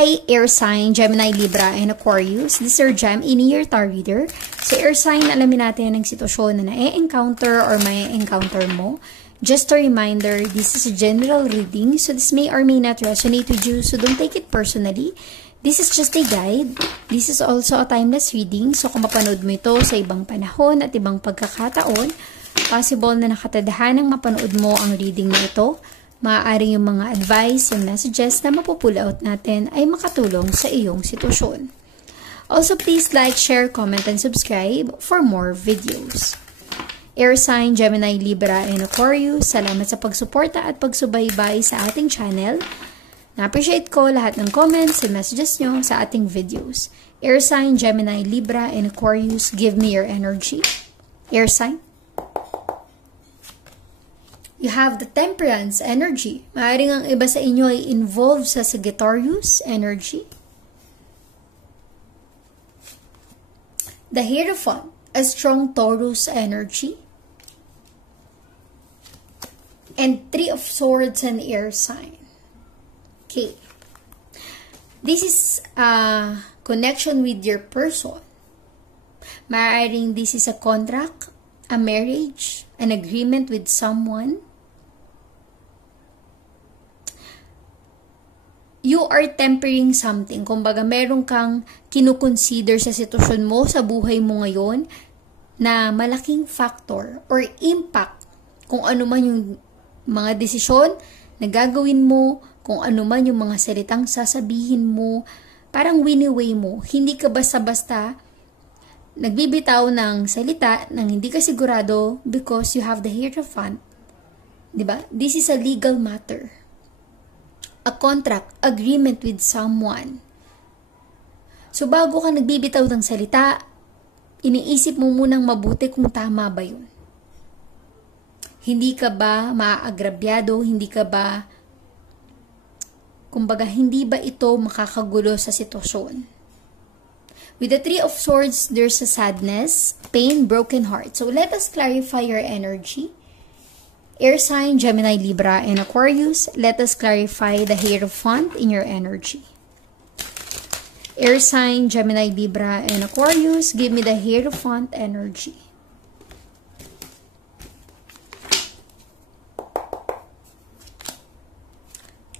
Hi, Air Sign, Gemini, Libra, and Aquarius. This is your Gem in-year Tarot Reader. So, Air Sign, alamin natin ang sitwasyon na na-encounter or may encounter mo. Just a reminder, this is a general reading, so this may or may not resonate with you, so don't take it personally. This is just a guide. This is also a timeless reading, so kung mapanood mo ito sa ibang panahon at ibang pagkakataon, possible na nakatadahanang mapanood mo ang reading na ito. Maaaring yung mga advice and messages na mapupull out natin ay makatulong sa iyong sitwasyon. Also, please like, share, comment, and subscribe for more videos. Air Sign, Gemini, Libra, and Aquarius, salamat sa pagsuporta at pagsubaybay sa ating channel. Na-appreciate ko lahat ng comments and messages nyo sa ating videos. Air Sign, Gemini, Libra, and Aquarius, give me your energy. Air Sign. You have the Temperance energy. Maaaring ang iba sa inyo ay involved sa Sagittarius energy. The Hierophant, a strong Taurus energy. And Three of Swords, an air sign. Okay. This is a connection with your person. Maaaring this is a contract, a marriage, an agreement with someone. You are tempering something. Kumbaga, meron kang kinukonsider sa sitwasyon mo, sa buhay mo ngayon, na malaking factor or impact kung ano man yung mga desisyon na gagawin mo, kung ano man yung mga salitang sasabihin mo, parang wini-weigh mo. Hindi ka basta-basta nagbibitaw ng salita nang hindi ka sigurado because you have the Hierophant. Diba? This is a legal matter. A contract, agreement with someone. So, bago ka nagbibitaw ng salita, iniisip mo munang mabuti kung tama ba yun. Hindi ka ba maaagrabyado? Hindi ka ba, kumbaga, hindi ba ito makakagulo sa sitwasyon? With the Three of Swords, there's a sadness, pain, broken heart. So, let us clarify your energy. Air Sign, Gemini, Libra, and Aquarius, let us clarify the Hierophant in your energy. Air Sign, Gemini, Libra, and Aquarius, give me the Hierophant energy.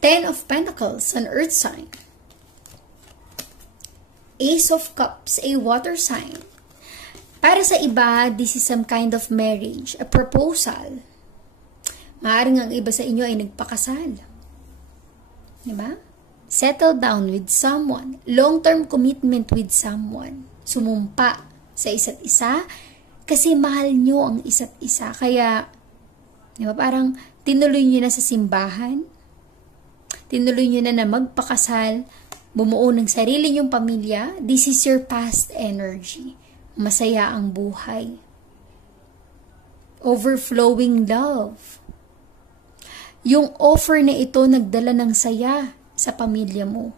Ten of Pentacles, an earth sign. Ace of Cups, a water sign. Para sa iba, this is some kind of marriage, a proposal. Maaaring ang iba sa inyo ay nagpakasal. Diba? Settle down with someone. Long-term commitment with someone. Sumumpa sa isa't isa kasi mahal nyo ang isa't isa. Kaya, diba, parang tinuloy nyo na sa simbahan. Tinuloy nyo na magpakasal. Bumuo ng sarili nyong pamilya. This is your past energy. Masaya ang buhay. Overflowing love. Yung offer na ito nagdala ng saya sa pamilya mo.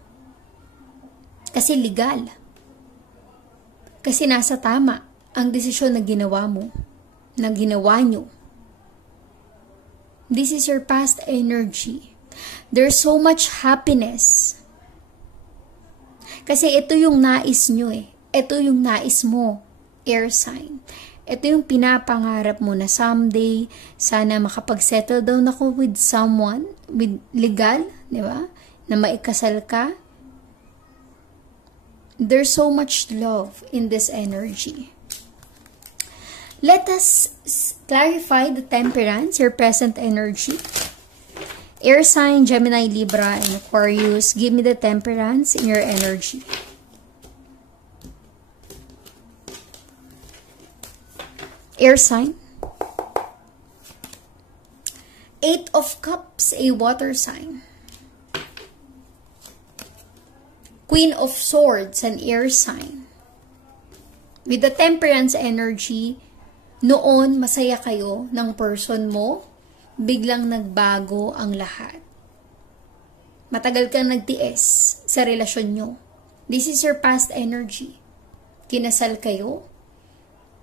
Kasi legal. Kasi nasa tama ang desisyon na ginawa mo, na ginawa nyo. This is your past energy. There's so much happiness. Kasi ito yung nais nyo eh. Ito yung nais mo, air sign. Ito yung pinapangarap mo na someday, sana makapag-settle down ako with someone, with legal, di ba? Na maikasal ka. There's so much love in this energy. Let us clarify the Temperance, your present energy. Air Sign, Gemini, Libra, and Aquarius, give me the Temperance in your energy. Air sign. Eight of Cups, a water sign. Queen of Swords, an air sign. With the Temperance energy, noon masaya kayo ng person mo, biglang nagbago ang lahat. Matagal kang nagtiis sa relasyon nyo. This is your past energy. Kinasal kayo,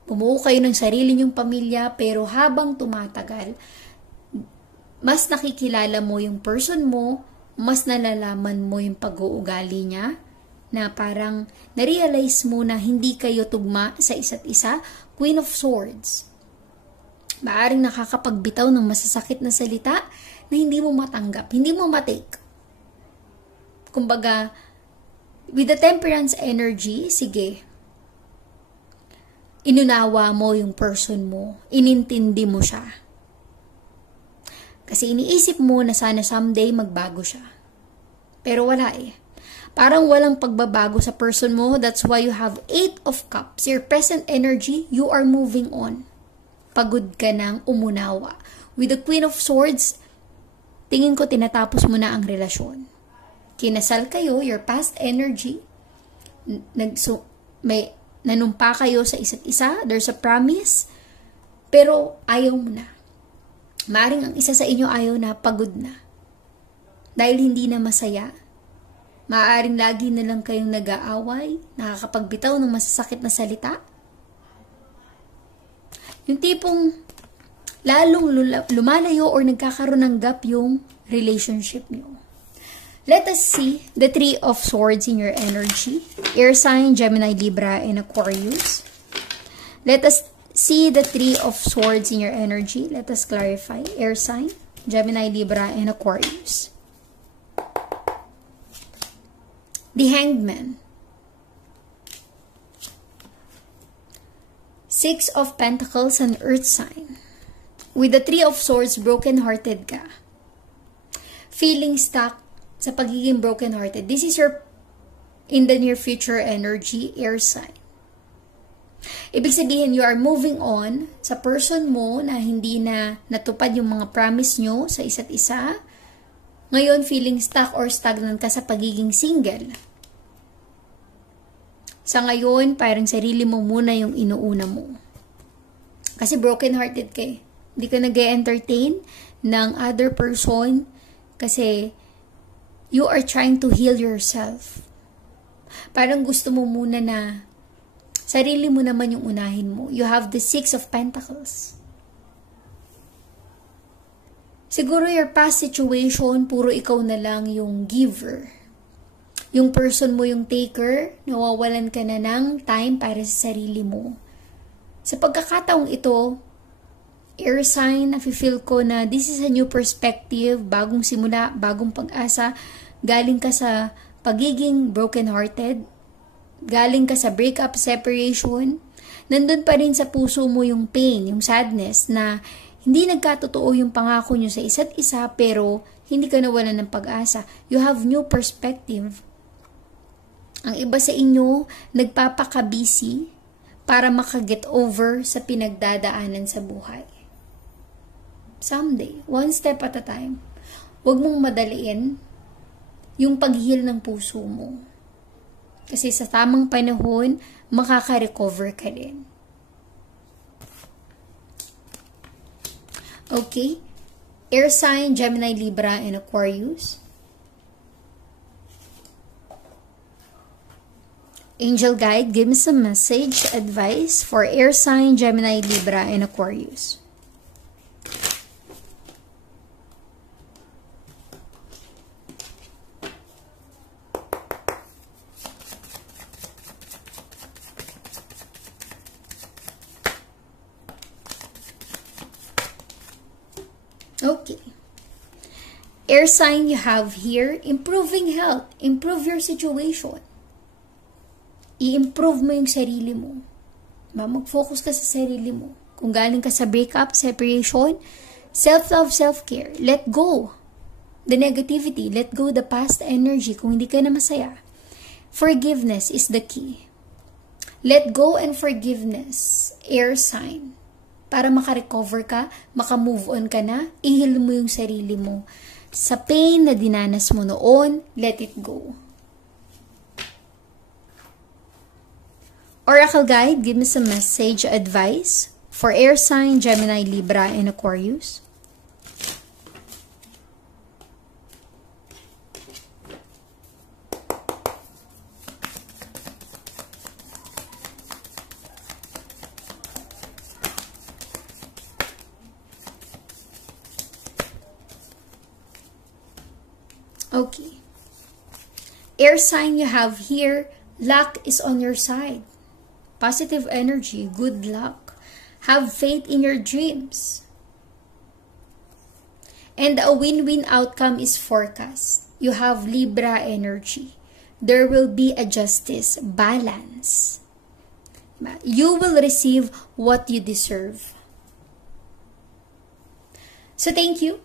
bumuo kayo ng sarili nyong pamilya, pero habang tumatagal, mas nakikilala mo yung person mo, mas nalalaman mo yung pag-uugali niya, na parang na-realize mo na hindi kayo tugma sa isa't isa. Queen of Swords. Maaring nakakapagbitaw ng masasakit na salita na hindi mo matanggap, hindi mo matake. Kumbaga, with the Temperance energy, sige, inunawa mo yung person mo, inintindi mo siya. Kasi iniisip mo na sana someday magbago siya. Pero wala eh. Parang walang pagbabago sa person mo. That's why you have 8 of Cups. Your present energy, you are moving on. Pagod ka nang umunawa. With the Queen of Swords, tingin ko tinatapos mo na ang relasyon. Kinasal kayo, your past energy, may nanumpa kayo sa isa't isa, there's a promise, pero ayaw mo na. Maaring ang isa sa inyo ayaw na, pagod na. Dahil hindi na masaya. Maaring lagi na lang kayong nag-aaway, nakakapagbitaw ng masasakit na salita. Yung tipong lalong lumalayo or nagkakaroon ng gap yung relationship niyo. Let us see the 3 of Swords in your energy. Air sign, Gemini, Libra, and Aquarius. Let us see the 3 of Swords in your energy. Let us clarify. Air sign, Gemini, Libra, and Aquarius. The Hanged Man. 6 of Pentacles and Earth sign. With the 3 of Swords, broken-hearted ka. Feeling stuck sa pagiging broken-hearted. This is your in the near future energy, air sign. Ibig sabihin, you are moving on sa person mo na hindi na natupad yung mga promise nyo sa isa't isa. Ngayon, feeling stuck or stagnant ka sa pagiging single. Sa ngayon, parang sarili mo muna yung inuuna mo. Kasi broken-hearted ka eh. Hindi ka nag-entertain ng other person kasi you are trying to heal yourself. Parang gusto mo muna na sarili mo naman yung unahin mo. You have the 6 of Pentacles. Siguro your past situation, puro ikaw na lang yung giver. Yung person mo yung taker, nawawalan ka na ng time para sa sarili mo. Sa pagkakataong ito, air sign, nafe-feel ko na this is a new perspective, bagong simula, bagong pag-asa. Galing ka sa pagiging broken-hearted, galing ka sa breakup, separation, nandun pa rin sa puso mo yung pain, yung sadness, na hindi nagkatotoo yung pangako nyo sa isa't isa, pero hindi ka nawalan ng pag-asa. You have new perspective. Ang iba sa inyo, nagpapaka-busy para makaget over sa pinagdadaanan sa buhay. Someday, one step at a time. Huwag mong madaliin yung paghil ng puso mo. Kasi sa tamang panahon, makaka-recover ka din. Okay? Air sign, Gemini, Libra, and Aquarius. Angel guide, give me some message, advice for air sign, Gemini, Libra, and Aquarius. Okay. Air sign you have here, improving health, improve your situation. I-improve mo yung sarili mo. Mag-focus ka sa sarili mo. Kung galing ka sa breakup, separation, self-love, self-care, let go the negativity, let go the past energy kung hindi ka na masaya. Forgiveness is the key. Let go and forgiveness, air sign. Para makarecover ka, makamove on ka na, i-heal mo yung sarili mo. Sa pain na dinanas mo noon, let it go. Oracle guide, give me some message, advice for air sign, Gemini, Libra, and Aquarius. Okay. Air sign you have here, luck is on your side. Positive energy, good luck. Have faith in your dreams. And a win-win outcome is forecast. You have Libra energy. There will be a justice, balance. You will receive what you deserve. So thank you,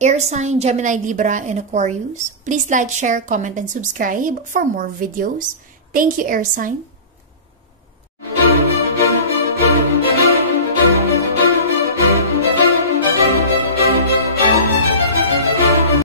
Air sign, Gemini, Libra, and Aquarius. Please like, share, comment, and subscribe for more videos. Thank you, Air sign.